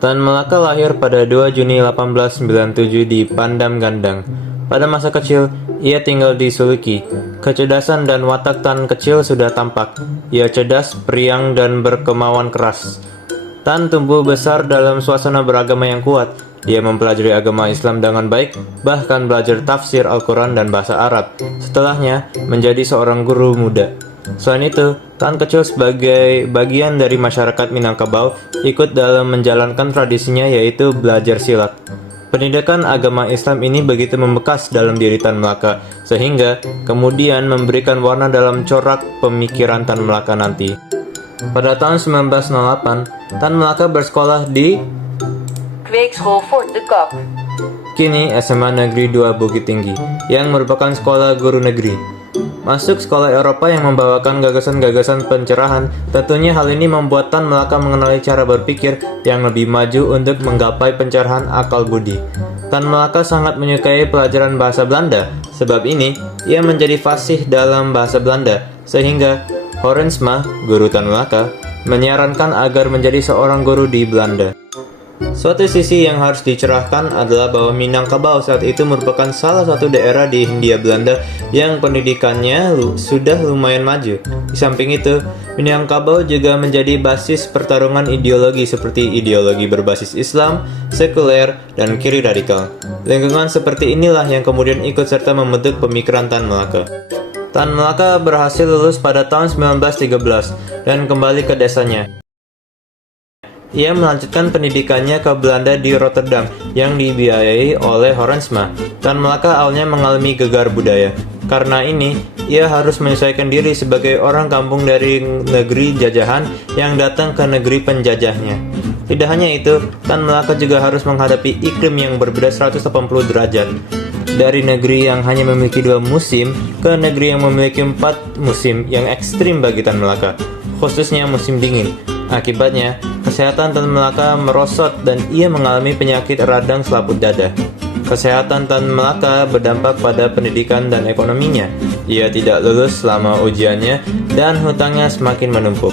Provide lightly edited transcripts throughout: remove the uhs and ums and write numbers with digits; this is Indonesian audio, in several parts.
Tan Malaka lahir pada 2 Juni 1897 di Pandam Gandang. Pada masa kecil, ia tinggal di Suliki. Kecerdasan dan watak Tan kecil sudah tampak. Ia cerdas, periang, dan berkemauan keras. Tan tumbuh besar dalam suasana beragama yang kuat. Dia mempelajari agama Islam dengan baik, bahkan belajar tafsir Al-Quran dan bahasa Arab. Setelahnya, menjadi seorang guru muda. Selain itu, Tan kecil sebagai bagian dari masyarakat Minangkabau ikut dalam menjalankan tradisinya, yaitu belajar silat. Pendidikan agama Islam ini begitu membekas dalam diri Tan Malaka, sehingga kemudian memberikan warna dalam corak pemikiran Tan Malaka nanti. Pada tahun 1908, Tan Malaka bersekolah di Kweekschool Fort de Kap. kini SMA Negeri 2 Bukit Tinggi, yang merupakan sekolah guru negeri. Masuk sekolah Eropa yang membawakan gagasan-gagasan pencerahan, tentunya hal ini membuat Tan Malaka mengenali cara berpikir yang lebih maju untuk menggapai pencerahan akal budi. Tan Malaka sangat menyukai pelajaran bahasa Belanda, sebab ini ia menjadi fasih dalam bahasa Belanda, sehingga Horensma, guru Tan Malaka, menyarankan agar menjadi seorang guru di Belanda. Suatu sisi yang harus dicerahkan adalah bahwa Minangkabau saat itu merupakan salah satu daerah di Hindia Belanda yang pendidikannya sudah lumayan maju. Di samping itu, Minangkabau juga menjadi basis pertarungan ideologi seperti ideologi berbasis Islam, sekuler, dan kiri radikal. Lingkungan seperti inilah yang kemudian ikut serta membentuk pemikiran Tan Malaka. Tan Malaka berhasil lulus pada tahun 1913 dan kembali ke desanya. Ia melanjutkan pendidikannya ke Belanda di Rotterdam yang dibiayai oleh Horensma. Tan Malaka awalnya mengalami gegar budaya. Karena ini, ia harus menyesuaikan diri sebagai orang kampung dari negeri jajahan yang datang ke negeri penjajahnya. Tidak hanya itu, Tan Malaka juga harus menghadapi iklim yang berbeda 180 derajat. Dari negeri yang hanya memiliki 2 musim ke negeri yang memiliki 4 musim yang ekstrim bagi Tan Malaka, khususnya musim dingin. Akibatnya, kesehatan Tan Malaka merosot dan ia mengalami penyakit radang selaput dada. Kesehatan Tan Malaka berdampak pada pendidikan dan ekonominya. Ia tidak lulus selama ujiannya dan hutangnya semakin menumpuk.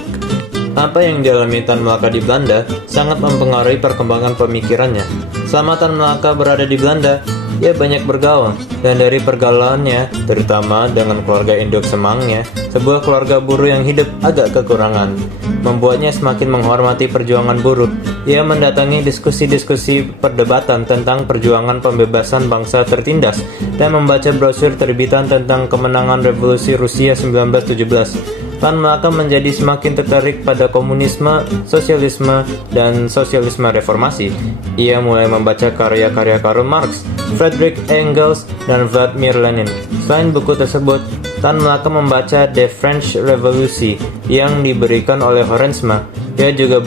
Apa yang dialami Tan Malaka di Belanda sangat mempengaruhi perkembangan pemikirannya. Selama Tan Malaka berada di Belanda, ia banyak bergaul, dan dari pergaulannya, terutama dengan keluarga induk semangnya, sebuah keluarga buruh yang hidup agak kekurangan, membuatnya semakin menghormati perjuangan buruh. Ia mendatangi diskusi-diskusi perdebatan tentang perjuangan pembebasan bangsa tertindas, dan membaca brosur terbitan tentang kemenangan revolusi Rusia 1917. Tan Malaka menjadi semakin tertarik pada komunisme, sosialisme, dan sosialisme reformasi. Ia mulai membaca karya-karya Karl Marx, Friedrich Engels, dan Vladimir Lenin. Selain buku tersebut, Tan Malaka membaca The French Revolution yang diberikan oleh Horensma. Ia juga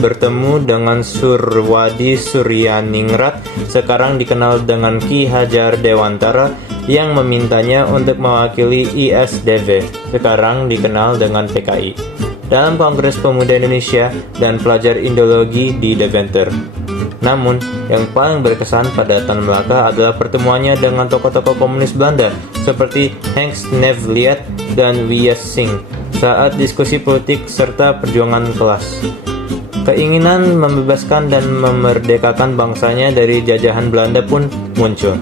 bertemu dengan Surwadi Suryaningrat, sekarang dikenal dengan Ki Hajar Dewantara, yang memintanya untuk mewakili ISDV, sekarang dikenal dengan PKI, dalam Kongres Pemuda Indonesia dan pelajar Indologi di Deventer. Namun, yang paling berkesan pada Tan Malaka adalah pertemuannya dengan tokoh-tokoh komunis Belanda seperti Henk Sneevliet dan Wies Singh saat diskusi politik serta perjuangan kelas. Keinginan membebaskan dan memerdekakan bangsanya dari jajahan Belanda pun muncul.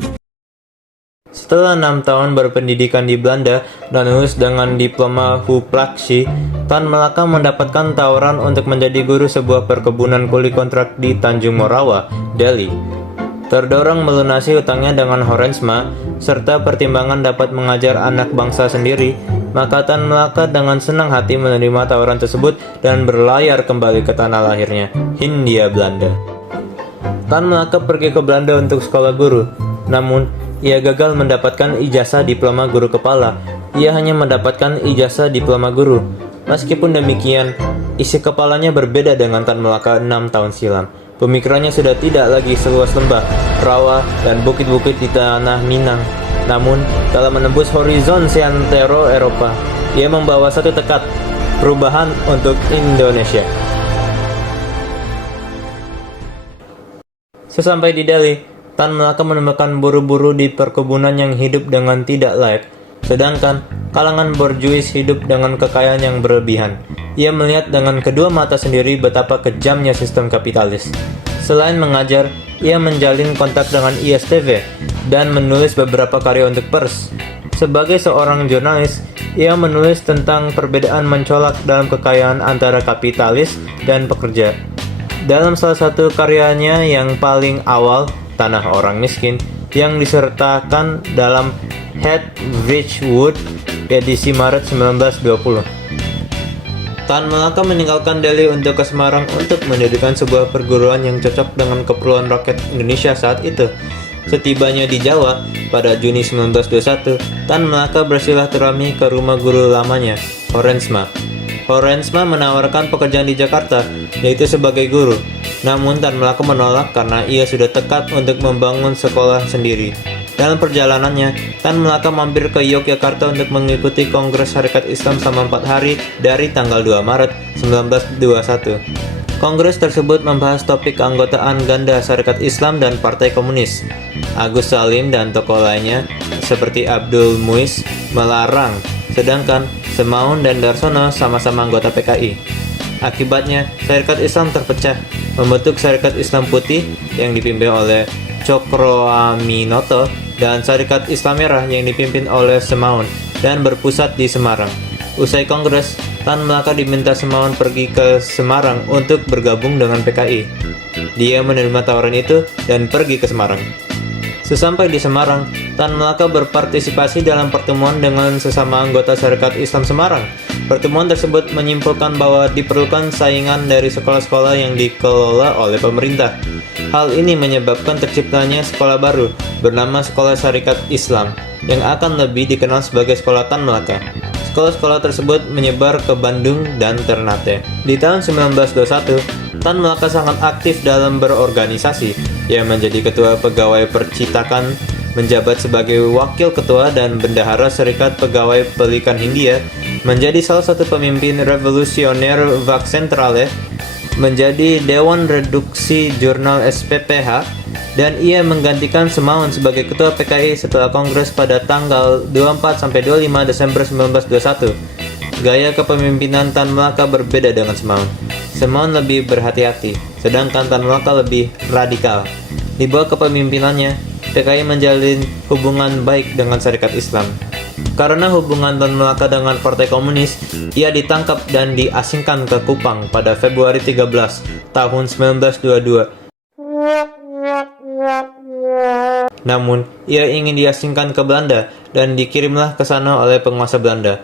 Setelah 6 tahun berpendidikan di Belanda dan lulus dengan diploma Huplaksi, Tan Malaka mendapatkan tawaran untuk menjadi guru sebuah perkebunan kuli kontrak di Tanjung Morawa, Delhi. Terdorong melunasi hutangnya dengan Horensma, serta pertimbangan dapat mengajar anak bangsa sendiri, maka Tan Malaka dengan senang hati menerima tawaran tersebut dan berlayar kembali ke tanah lahirnya, Hindia Belanda. Tan Malaka pergi ke Belanda untuk sekolah guru, namun ia gagal mendapatkan ijazah diploma guru kepala. Ia hanya mendapatkan ijazah diploma guru. Meskipun demikian, isi kepalanya berbeda dengan Tan Malaka 6 tahun silam. Pemikirannya sudah tidak lagi seluas lembah, rawa, dan bukit-bukit di tanah Minang. Namun, dalam menembus horizon seantero Eropa, ia membawa satu tekad, perubahan untuk Indonesia. Sesampai di Delhi, Tan Malaka menemukan buru-buru di perkebunan yang hidup dengan tidak layak, sedangkan kalangan borjuis hidup dengan kekayaan yang berlebihan. Ia melihat dengan kedua mata sendiri betapa kejamnya sistem kapitalis. Selain mengajar, ia menjalin kontak dengan ISTV dan menulis beberapa karya untuk pers. Sebagai seorang jurnalis, ia menulis tentang perbedaan mencolok dalam kekayaan antara kapitalis dan pekerja. Dalam salah satu karyanya yang paling awal, Tanah Orang Miskin, yang disertakan dalam Head Ridgewood, edisi Maret 1920. Tan Malaka meninggalkan Delhi untuk ke Semarang untuk mendirikan sebuah perguruan yang cocok dengan keperluan rakyat Indonesia saat itu. Setibanya di Jawa, pada Juni 1921, Tan Malaka bersilaturahmi ke rumah guru lamanya, Horensma. Horensma menawarkan pekerjaan di Jakarta, yaitu sebagai guru. Namun Tan Malaka menolak karena ia sudah tekad untuk membangun sekolah sendiri. Dalam perjalanannya, Tan Malaka mampir ke Yogyakarta untuk mengikuti Kongres Syarikat Islam selama 4 hari dari tanggal 2 Maret 1921. Kongres tersebut membahas topik keanggotaan ganda Syarikat Islam dan Partai Komunis. Agus Salim dan tokoh lainnya seperti Abdul Muiz melarang, sedangkan Semaun dan Darsono sama-sama anggota PKI. Akibatnya, Syarikat Islam terpecah, membentuk Syarikat Islam Putih yang dipimpin oleh Cokroaminoto dan Syarikat Islam Merah yang dipimpin oleh Semaun dan berpusat di Semarang. Usai kongres, Tan Malaka diminta Semaun pergi ke Semarang untuk bergabung dengan PKI. Dia menerima tawaran itu dan pergi ke Semarang. Sesampai di Semarang, Tan Malaka berpartisipasi dalam pertemuan dengan sesama anggota Syarikat Islam Semarang. Pertemuan tersebut menyimpulkan bahwa diperlukan saingan dari sekolah-sekolah yang dikelola oleh pemerintah. Hal ini menyebabkan terciptanya sekolah baru bernama Sekolah Syarikat Islam yang akan lebih dikenal sebagai Sekolah Tan Malaka. Sekolah-sekolah tersebut menyebar ke Bandung dan Ternate. Di tahun 1921, Tan Malaka sangat aktif dalam berorganisasi. Ia menjadi ketua pegawai percitakan, menjabat sebagai wakil ketua dan bendahara Serikat Pegawai Pelikan Hindia, menjadi salah satu pemimpin revolusioner Vak Centrale, menjadi Dewan Reduksi Jurnal SPPH, dan ia menggantikan Semaun sebagai ketua PKI setelah kongres pada tanggal 24-25 Desember 1921. Gaya kepemimpinan Tan Malaka berbeda dengan Semaun. Semaun lebih berhati-hati, sedangkan Tan Malaka lebih radikal. Di bawah kepemimpinannya, PKI menjalin hubungan baik dengan Syarikat Islam. Karena hubungan Tan Malaka dengan Partai Komunis, ia ditangkap dan diasingkan ke Kupang pada Februari 13 tahun 1922. Namun, ia ingin diasingkan ke Belanda dan dikirimlah ke sana oleh penguasa Belanda.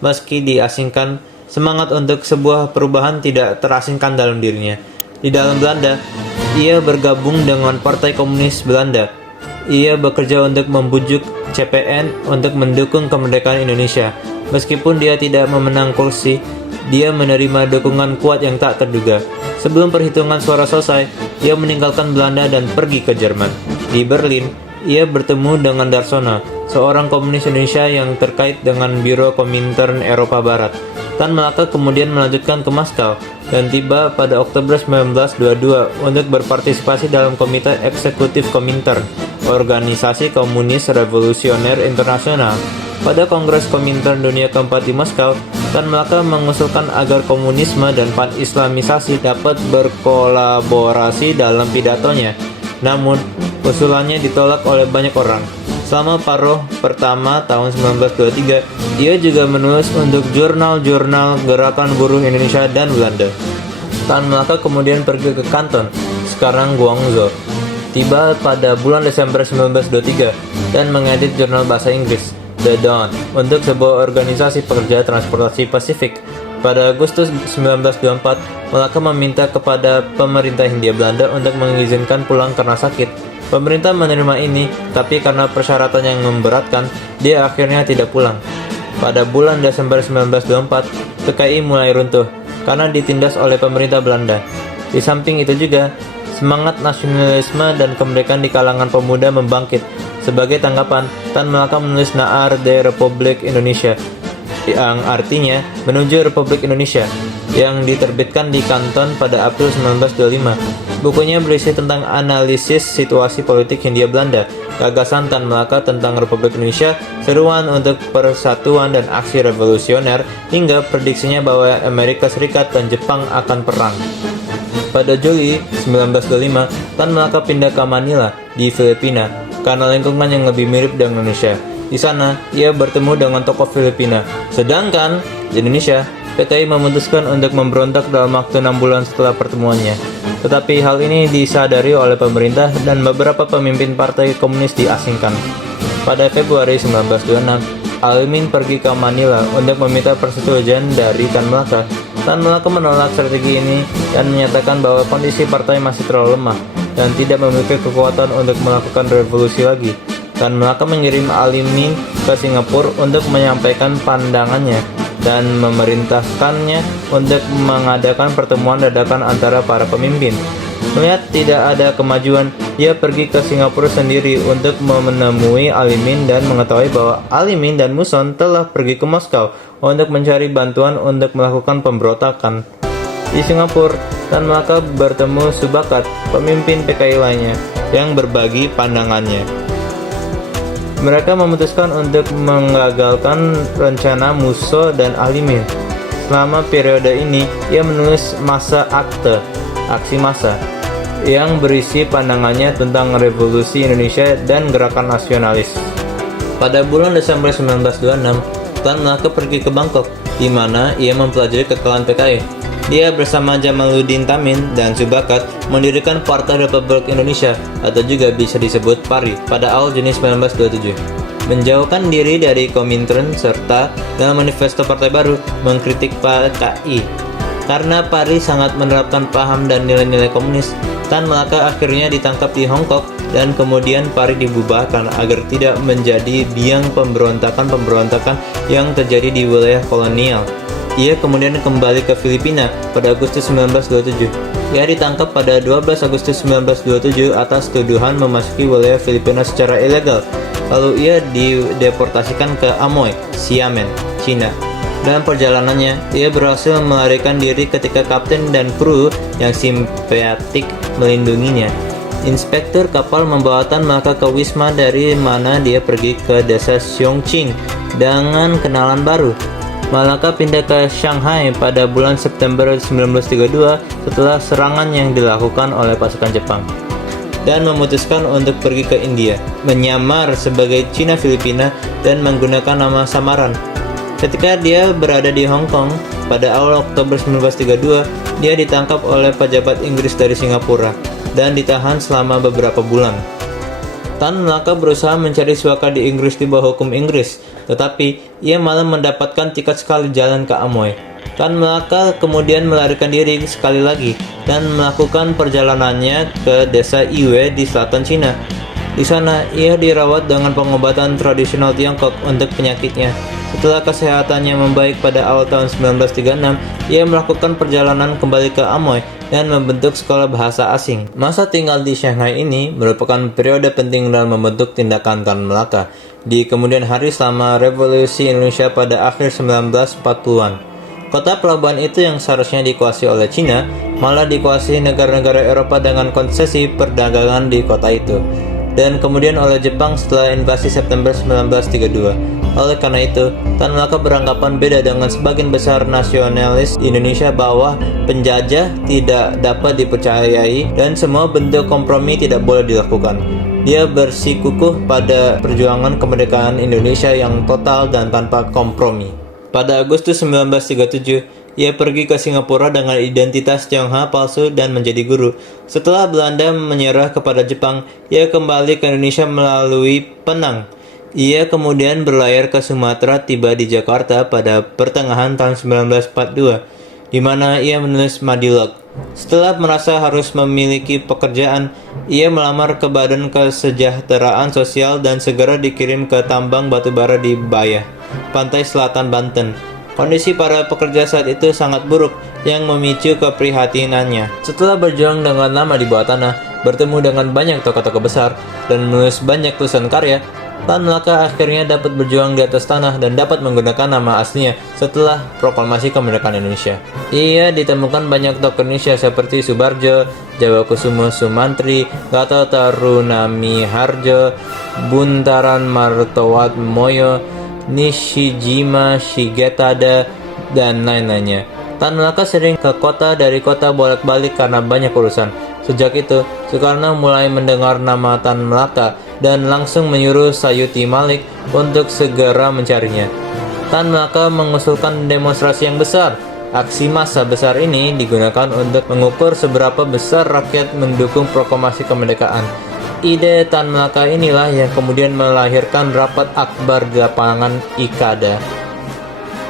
Meski diasingkan, semangat untuk sebuah perubahan tidak terasingkan dalam dirinya. Di dalam Belanda, ia bergabung dengan Partai Komunis Belanda. Ia bekerja untuk membujuk CPN untuk mendukung kemerdekaan Indonesia. Meskipun dia tidak memenang kursi, dia menerima dukungan kuat yang tak terduga. Sebelum perhitungan suara selesai, ia meninggalkan Belanda dan pergi ke Jerman. Di Berlin, ia bertemu dengan Darsono, seorang komunis Indonesia yang terkait dengan Biro Komintern Eropa Barat. Tan Malaka kemudian melanjutkan ke Moskow dan tiba pada Oktober 1922 untuk berpartisipasi dalam Komite Eksekutif Komintern, Organisasi Komunis Revolusioner Internasional. Pada Kongres Komintern Dunia keempat di Moskow, Tan Malaka mengusulkan agar komunisme dan pan-islamisasi dapat berkolaborasi dalam pidatonya. Namun, usulannya ditolak oleh banyak orang. Selama paruh pertama tahun 1923, ia juga menulis untuk jurnal-jurnal Gerakan Buruh Indonesia dan Belanda. Tan Malaka kemudian pergi ke Kanton, sekarang Guangzhou. Tiba pada bulan Desember 1923 dan mengedit jurnal bahasa Inggris, The Dawn, untuk sebuah organisasi pekerja transportasi Pasifik. Pada Agustus 1924, Malaka meminta kepada pemerintah Hindia Belanda untuk mengizinkan pulang karena sakit. Pemerintah menerima ini, tapi karena persyaratan yang memberatkan, dia akhirnya tidak pulang. Pada bulan Desember 1924, PKI mulai runtuh karena ditindas oleh pemerintah Belanda. Di samping itu juga, semangat nasionalisme dan kemerdekaan di kalangan pemuda membangkit. Sebagai tanggapan, Tan Malaka menulis Naar de Republik Indonesia, yang artinya menuju Republik Indonesia. yang diterbitkan di Kanton pada April 1925. Bukunya berisi tentang analisis situasi politik Hindia Belanda, gagasan Tan Malaka tentang Republik Indonesia, seruan untuk persatuan dan aksi revolusioner, hingga prediksinya bahwa Amerika Serikat dan Jepang akan perang. Pada Juli 1925, Tan Malaka pindah ke Manila di Filipina karena lingkungan yang lebih mirip dengan Indonesia. Di sana, ia bertemu dengan tokoh Filipina. Sedangkan di Indonesia, PKI memutuskan untuk memberontak dalam waktu 6 bulan setelah pertemuannya. Tetapi hal ini disadari oleh pemerintah dan beberapa pemimpin partai komunis diasingkan. Pada Februari 1926, Alimin pergi ke Manila untuk meminta persetujuan dari Tan Malaka. Tan Malaka menolak strategi ini dan menyatakan bahwa kondisi partai masih terlalu lemah dan tidak memiliki kekuatan untuk melakukan revolusi lagi. Tan Malaka mengirim Alimin ke Singapura untuk menyampaikan pandangannya dan memerintahkannya untuk mengadakan pertemuan dadakan antara para pemimpin. Melihat tidak ada kemajuan, ia pergi ke Singapura sendiri untuk menemui Alimin dan mengetahui bahwa Alimin dan Muson telah pergi ke Moskow untuk mencari bantuan untuk melakukan pemberontakan. Di Singapura, Tan Malaka bertemu Subakat, pemimpin PKI lainnya, yang berbagi pandangannya. Mereka memutuskan untuk menggagalkan rencana Musso dan Alimin. Selama periode ini, ia menulis masa akte, aksi massa, yang berisi pandangannya tentang revolusi Indonesia dan gerakan nasionalis. Pada bulan Desember 1926, Tan Malaka pergi ke Bangkok, di mana ia mempelajari kekalahan PKI. Dia bersama Jamaluddin Tamin dan Subakat mendirikan Partai Republik Indonesia atau juga bisa disebut PARI pada awal Juni 1927. Menjauhkan diri dari Komintern serta dalam manifesto partai baru mengkritik PKI. Karena PARI sangat menerapkan paham dan nilai-nilai komunis, Tan Malaka akhirnya ditangkap di Hong Kong dan kemudian PARI dibubarkan agar tidak menjadi biang pemberontakan-pemberontakan yang terjadi di wilayah kolonial. Ia kemudian kembali ke Filipina pada Agustus 1927. Ia ditangkap pada 12 Agustus 1927 atas tuduhan memasuki wilayah Filipina secara ilegal. Lalu ia dideportasikan ke Amoy, Xiamen, Cina. Dalam perjalanannya, ia berhasil melarikan diri ketika kapten dan kru yang simpatik melindunginya. Inspektur kapal membawa Tan Malaka ke Wisma dari mana dia pergi ke desa Xiongqing dengan kenalan baru. Malaka pindah ke Shanghai pada bulan September 1932 setelah serangan yang dilakukan oleh pasukan Jepang dan memutuskan untuk pergi ke India, menyamar sebagai Cina Filipina dan menggunakan nama samaran. Ketika dia berada di Hong Kong pada awal Oktober 1932, dia ditangkap oleh pejabat Inggris dari Singapura dan ditahan selama beberapa bulan. Tan Malaka berusaha mencari suaka di Inggris di bawah hukum Inggris, tetapi ia malah mendapatkan tiket sekali jalan ke Amoy. Tan Malaka kemudian melarikan diri sekali lagi dan melakukan perjalanannya ke desa Iwe di selatan Cina. Di sana, ia dirawat dengan pengobatan tradisional Tiongkok untuk penyakitnya. Setelah kesehatannya membaik pada awal tahun 1936, ia melakukan perjalanan kembali ke Amoy dan membentuk sekolah bahasa asing. Masa tinggal di Shanghai ini merupakan periode penting dalam membentuk tindakan Tan Malaka di kemudian hari selama Revolusi Indonesia pada akhir 1940-an. Kota pelabuhan itu yang seharusnya dikuasai oleh Cina, malah dikuasai negara-negara Eropa dengan konsesi perdagangan di kota itu, dan kemudian oleh Jepang setelah invasi September 1932. Oleh karena itu, Tan Malaka beranggapan beda dengan sebagian besar nasionalis di Indonesia bahwa penjajah tidak dapat dipercayai dan semua bentuk kompromi tidak boleh dilakukan. Dia bersikukuh pada perjuangan kemerdekaan Indonesia yang total dan tanpa kompromi. Pada Agustus 1937, ia pergi ke Singapura dengan identitas Tionghoa palsu dan menjadi guru. Setelah Belanda menyerah kepada Jepang, ia kembali ke Indonesia melalui Penang. Ia kemudian berlayar ke Sumatera, tiba di Jakarta pada pertengahan tahun 1942, di mana ia menulis Madilog. Setelah merasa harus memiliki pekerjaan, ia melamar ke Badan Kesejahteraan Sosial dan segera dikirim ke tambang batubara di Bayah, pantai selatan Banten. Kondisi para pekerja saat itu sangat buruk yang memicu keprihatinannya. Setelah berjuang dengan lama di bawah tanah, bertemu dengan banyak tokoh-tokoh besar, dan menulis banyak tulisan karya, Tan Malaka akhirnya dapat berjuang di atas tanah dan dapat menggunakan nama aslinya setelah proklamasi kemerdekaan Indonesia. Ia ditemukan banyak tokoh Indonesia seperti Subarjo, Jawa Kusumo Sumantri, Gatot Tarunami Harjo, Buntaran Martowatmoyo, Nishijima Shigetada, dan lain-lainnya. Tan Malaka sering ke kota dari kota bolak-balik karena banyak urusan. Sejak itu, Soekarno mulai mendengar nama Tan Malaka dan langsung menyuruh Sayuti Malik untuk segera mencarinya. Tan Malaka mengusulkan demonstrasi yang besar. Aksi massa besar ini digunakan untuk mengukur seberapa besar rakyat mendukung proklamasi kemerdekaan. Ide Tan Malaka inilah yang kemudian melahirkan Rapat Akbar di lapangan Ikada.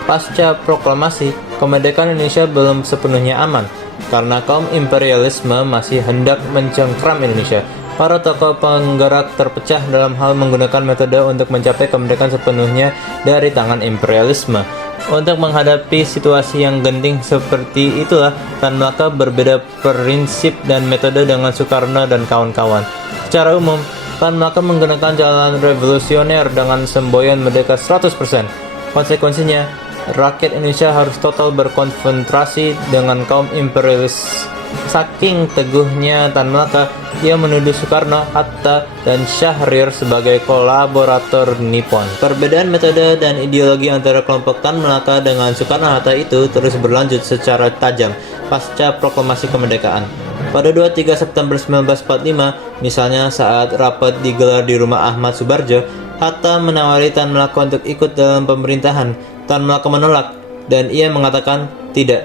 Pasca proklamasi, kemerdekaan Indonesia belum sepenuhnya aman, karena kaum imperialisme masih hendak mencengkram Indonesia. Para tokoh penggerak terpecah dalam hal menggunakan metode untuk mencapai kemerdekaan sepenuhnya dari tangan imperialisme. Untuk menghadapi situasi yang genting seperti itulah, Tan Malaka berbeda prinsip dan metode dengan Soekarno dan kawan-kawan. Secara umum, Tan Malaka menggunakan jalan revolusioner dengan semboyan merdeka 100%. Konsekuensinya, rakyat Indonesia harus total berkonfrontasi dengan kaum imperialis. Saking teguhnya Tan Malaka, ia menuduh Soekarno, Hatta, dan Syahrir sebagai kolaborator Nippon. Perbedaan metode dan ideologi antara kelompok Tan Malaka dengan Soekarno-Hatta itu terus berlanjut secara tajam pasca proklamasi kemerdekaan. Pada 23 September 1945, misalnya saat rapat digelar di rumah Ahmad Subarjo, Hatta menawari Tan Malaka untuk ikut dalam pemerintahan. Tan Malaka menolak, dan ia mengatakan, "Tidak,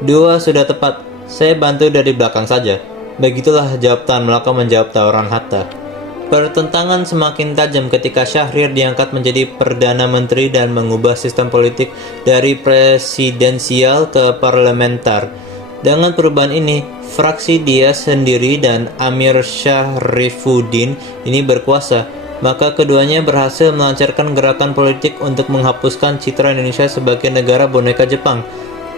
dua sudah tepat. Saya bantu dari belakang saja." Begitulah jawab Tan Malaka menjawab tawaran Hatta. Pertentangan semakin tajam ketika Syahrir diangkat menjadi Perdana Menteri dan mengubah sistem politik dari presidensial ke parlementer. Dengan perubahan ini, fraksi dia sendiri dan Amir Syahrifuddin ini berkuasa. Maka keduanya berhasil melancarkan gerakan politik untuk menghapuskan citra Indonesia sebagai negara boneka Jepang.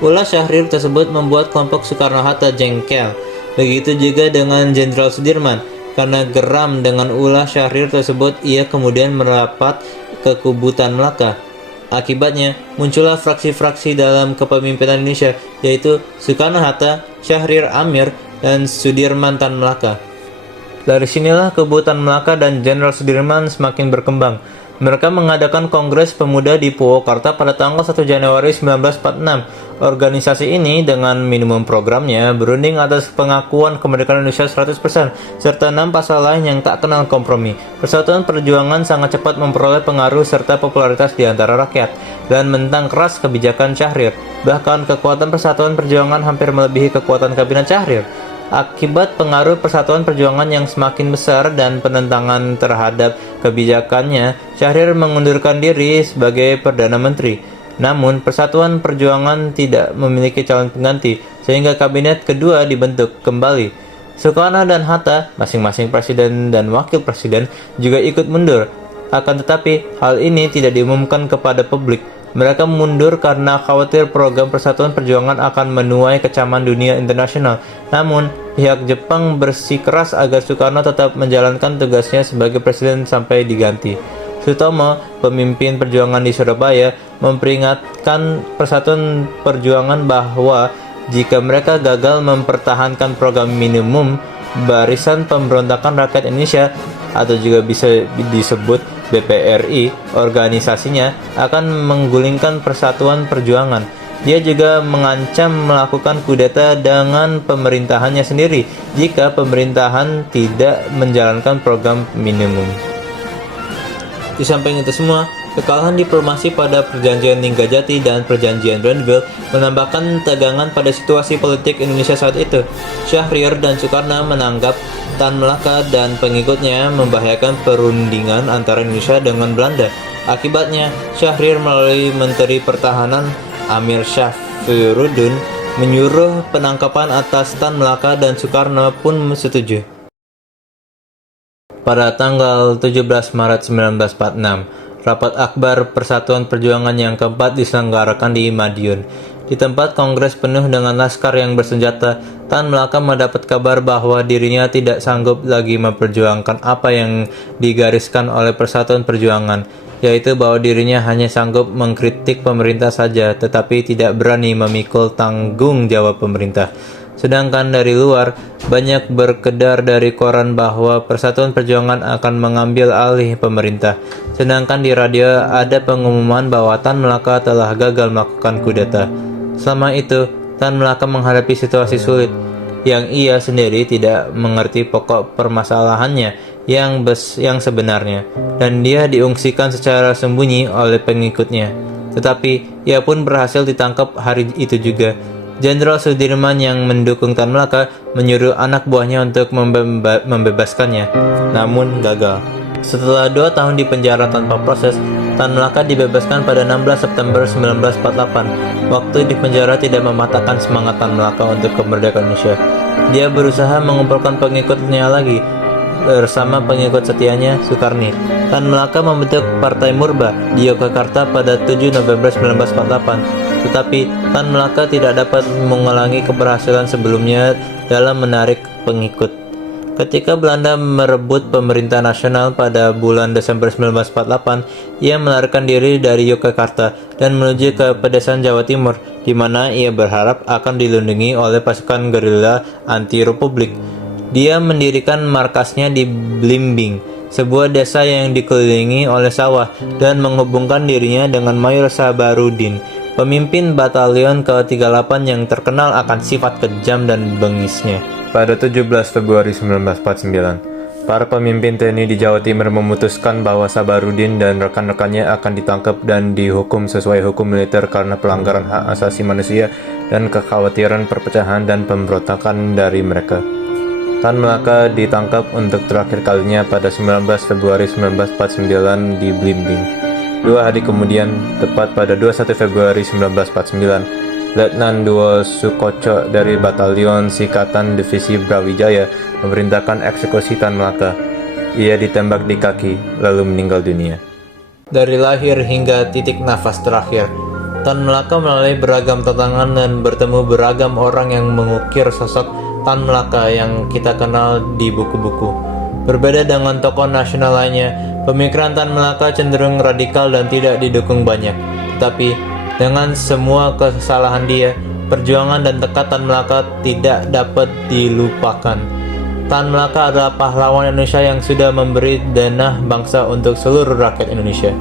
Ulah Syahrir tersebut membuat kelompok Soekarno-Hatta jengkel. Begitu juga dengan Jenderal Sudirman. Karena geram dengan ulah Syahrir tersebut, ia kemudian merapat ke kubu Tan Malaka. Akibatnya, muncullah fraksi-fraksi dalam kepemimpinan Indonesia, yaitu Soekarno-Hatta, Syahrir Amir, dan Sudirman Tan Malaka. Dari sinilah kubu Tan Malaka dan Jenderal Sudirman semakin berkembang. Mereka mengadakan Kongres Pemuda di Purwokerto pada tanggal 1 Januari 1946. Organisasi ini dengan minimum programnya berunding atas pengakuan kemerdekaan Indonesia 100%, serta 6 pasal lain yang tak kenal kompromi. Persatuan Perjuangan sangat cepat memperoleh pengaruh serta popularitas di antara rakyat, dan mentang keras kebijakan Syahrir. Bahkan kekuatan Persatuan Perjuangan hampir melebihi kekuatan kabinet Syahrir. Akibat pengaruh Persatuan Perjuangan yang semakin besar dan penentangan terhadap kebijakannya, Syahrir mengundurkan diri sebagai Perdana Menteri. Namun, Persatuan Perjuangan tidak memiliki calon pengganti, sehingga kabinet kedua dibentuk kembali. Soekarno dan Hatta, masing-masing presiden dan wakil presiden, juga ikut mundur. Akan tetapi, hal ini tidak diumumkan kepada publik. Mereka mundur karena khawatir program Persatuan Perjuangan akan menuai kecaman dunia internasional. Namun, pihak Jepang bersikeras agar Soekarno tetap menjalankan tugasnya sebagai presiden sampai diganti. Sutomo, pemimpin perjuangan di Surabaya, memperingatkan Persatuan Perjuangan bahwa jika mereka gagal mempertahankan program minimum, Barisan Pemberontakan Rakyat Indonesia, atau juga bisa disebut BPRI, organisasinya akan menggulingkan Persatuan Perjuangan. Dia juga mengancam melakukan kudeta dengan pemerintahannya sendiri jika pemerintahan tidak menjalankan program minimum. Di samping itu semua, kekalahan diplomasi pada Perjanjian Ninggajati dan Perjanjian Brandeville menambahkan tegangan pada situasi politik Indonesia saat itu. Syahrir dan Soekarno menanggap Tan Malaka dan pengikutnya membahayakan perundingan antara Indonesia dengan Belanda. Akibatnya, Syahrir melalui Menteri Pertahanan Amir Syahrifuddin menyuruh penangkapan atas Tan Malaka, dan Soekarno pun setuju. Pada tanggal 17 Maret 1946, Rapat Akbar Persatuan Perjuangan yang keempat diselenggarakan di Madiun. Di tempat kongres penuh dengan laskar yang bersenjata, Tan Malaka mendapat kabar bahwa dirinya tidak sanggup lagi memperjuangkan apa yang digariskan oleh Persatuan Perjuangan, yaitu bahwa dirinya hanya sanggup mengkritik pemerintah saja, tetapi tidak berani memikul tanggung jawab pemerintah. Sedangkan dari luar, banyak berkedar dari koran bahwa Persatuan Perjuangan akan mengambil alih pemerintah. Sedangkan di radio ada pengumuman bahwa Tan Malaka telah gagal melakukan kudeta. Selama itu, Tan Malaka menghadapi situasi sulit, yang ia sendiri tidak mengerti pokok permasalahannya yang sebenarnya, dan dia diungsikan secara sembunyi oleh pengikutnya. Tetapi, ia pun berhasil ditangkap hari itu juga. Jenderal Sudirman yang mendukung Tan Malaka menyuruh anak buahnya untuk membebaskannya, namun gagal. Setelah 2 tahun di penjara tanpa proses, Tan Malaka dibebaskan pada 16 September 1948. Waktu di penjara tidak mematahkan semangat Tan Malaka untuk kemerdekaan Indonesia. Dia berusaha mengumpulkan pengikutnya lagi bersama pengikut setianya Sukarni. Tan Malaka membentuk Partai Murba di Yogyakarta pada 7 November 1948. Tetapi Tan Malaka tidak dapat mengulangi keberhasilan sebelumnya dalam menarik pengikut. Ketika Belanda merebut pemerintah nasional pada bulan Desember 1948, ia melarikan diri dari Yogyakarta dan menuju ke pedesaan Jawa Timur, di mana ia berharap akan dilindungi oleh pasukan gerilya anti-republik. Dia mendirikan markasnya di Blimbing, sebuah desa yang dikelilingi oleh sawah, dan menghubungkan dirinya dengan Mayor Sabarudin, pemimpin batalion ke-38 yang terkenal akan sifat kejam dan bengisnya. Pada 17 Februari 1949, para pemimpin TNI di Jawa Timur memutuskan bahwa Sabarudin dan rekan-rekannya akan ditangkap dan dihukum sesuai hukum militer karena pelanggaran hak asasi manusia dan kekhawatiran perpecahan dan pemberontakan dari mereka. Tan Malaka ditangkap untuk terakhir kalinya pada 19 Februari 1949 di Blimbing. 2 hari kemudian, tepat pada 21 Februari 1949, Letnan Duo Sukoco dari Batalion Sikatan Divisi Brawijaya memerintahkan eksekusi Tan Malaka. Ia ditembak di kaki, lalu meninggal dunia. Dari lahir hingga titik nafas terakhir, Tan Malaka melalui beragam tantangan dan bertemu beragam orang yang mengukir sosok Tan Malaka yang kita kenal di buku-buku. Berbeda dengan tokoh nasional lainnya, pemikiran Tan Malaka cenderung radikal dan tidak didukung banyak. Tetapi dengan semua kesalahan dia, perjuangan dan tekad Tan Malaka tidak dapat dilupakan. Tan Malaka adalah pahlawan Indonesia yang sudah memberi denah bangsa untuk seluruh rakyat Indonesia.